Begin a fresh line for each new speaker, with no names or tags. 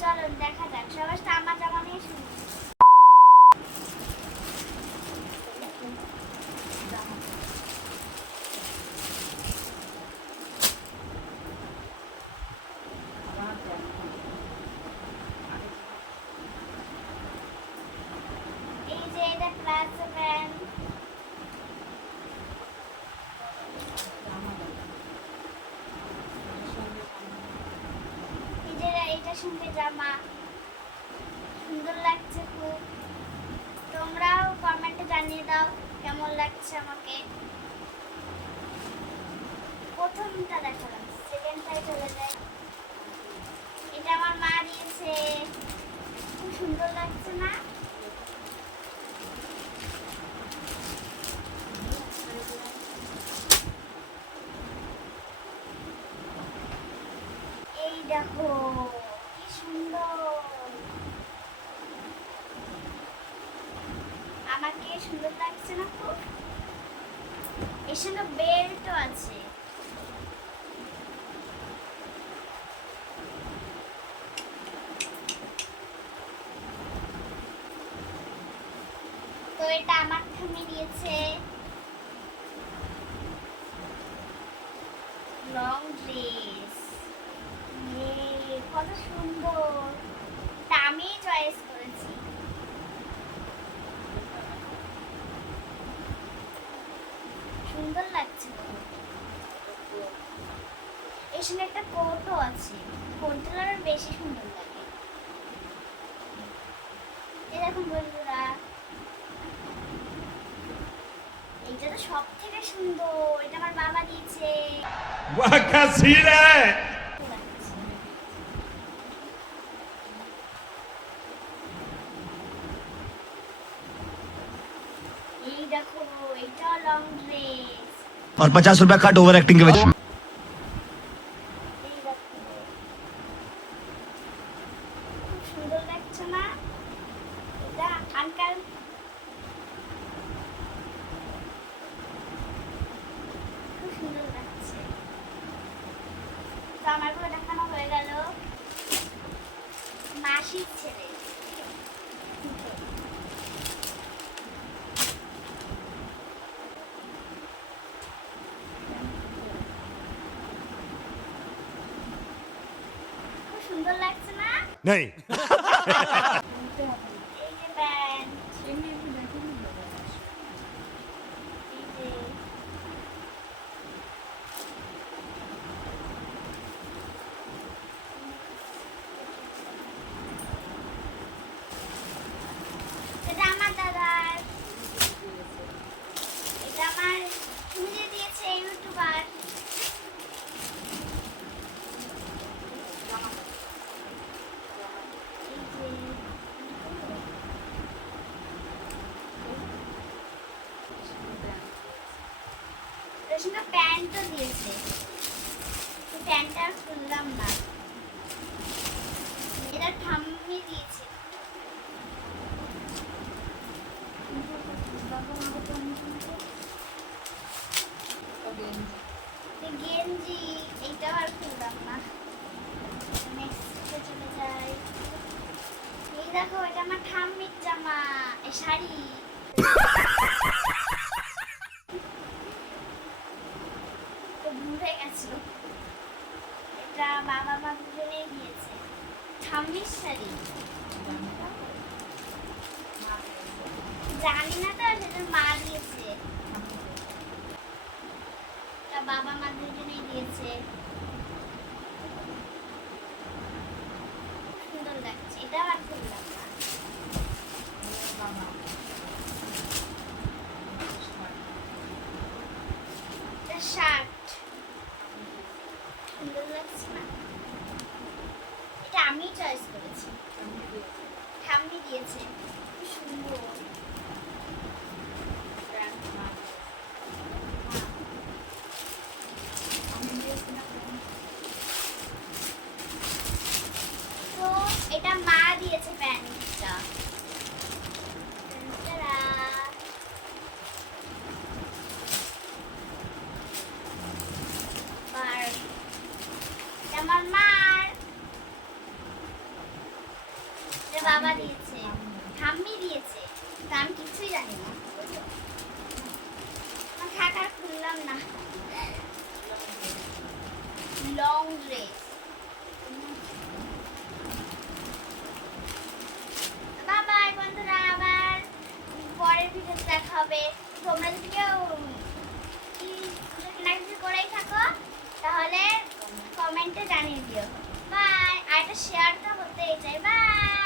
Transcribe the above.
চলুন দেখা যাক সবার জামা জামা নিয়ে শুরু সঙ্গে জামা। সুন্দর লাগছে খুব। তোমরাও কমেন্টে জানিয়ে দাও কেমন লাগছে আমাকে। প্রথমটা দেখালাম সেকেন্ডটাই চলে যায়। এটা আমার মা দিয়েছে। খুব সুন্দর লাগছে না? এই দেখো কি সুন্দর আমাকে সুন্দর আছে। তো এটা আমার ঠাম্মি দিয়েছে। লং ড্রেস কত সুন্দর। এটা আমি চয়েস করেছি। সুন্দর লাগছে। এর সঙ্গে একটা কোটও আছে। কোটটা বেশি সুন্দর লাগে। এরকম বন্ধুরা। এইটা তো সব থেকে সুন্দর। এটা আমার বাবা দিয়েছে।
और पचास रुपया कट ओवर एक्टिंग के वजह
এই দেখো খুব সুন্দর লাগছে না এটা আনকাল খুব সুন্দর লাগছে তো আমার পুরো দেখানো হয়ে গেল মাসির ছেলে সুন্দর লাগছে না
नहीं
এই যে প্যান্ট এই যে এটা আমার দাদার এটা আমার তুমি যে দিয়েছে ইউটিউবার এই যে রসুনটা প্যান্টও দিয়েছে। প্যান্টটা আর খুললাম না। এটা ঠাম্মি দিয়েছে। গেঞ্জি, এইটাও আর খুললাম না। চলে যাই। এই দেখো, এটা আমার ঠাম্মির জামা শাড়ি তো গেছিল এটা বাবা মা দুজনেই দিয়েছে। ঠাম্মির শাড়ি জানি না তো, সেটা মা দিয়েছে। এটা বাবা মা দুজনেই দিয়েছে। সুন্দর লাগছে এটা আর খুললাম না এটা শার্ট সুন্দর লাগছে না এটা আমি চয়েস করেছি। ঠাম্মি দিয়েছে। সুন্দর তো এটা মা দিয়েছে প্যান্টটা টাটা। আর এটা আমার মার এটা বাবা দিয়েছে, ঠাম্মি দিয়েছে, তা আমি কিছুই জানি না। খাটা খুললাম না। লং ড্রেস বাবাই বন্ধুরা আবার পরের ভিডিওতে দেখা হবে। তোমরা যদি কেউ কি কেনাকাটি করেই থাকো, তাহলে কমেন্টে জানিয়ে দিও। বাই আর এটা শেয়ারটা হতে চাই। বাই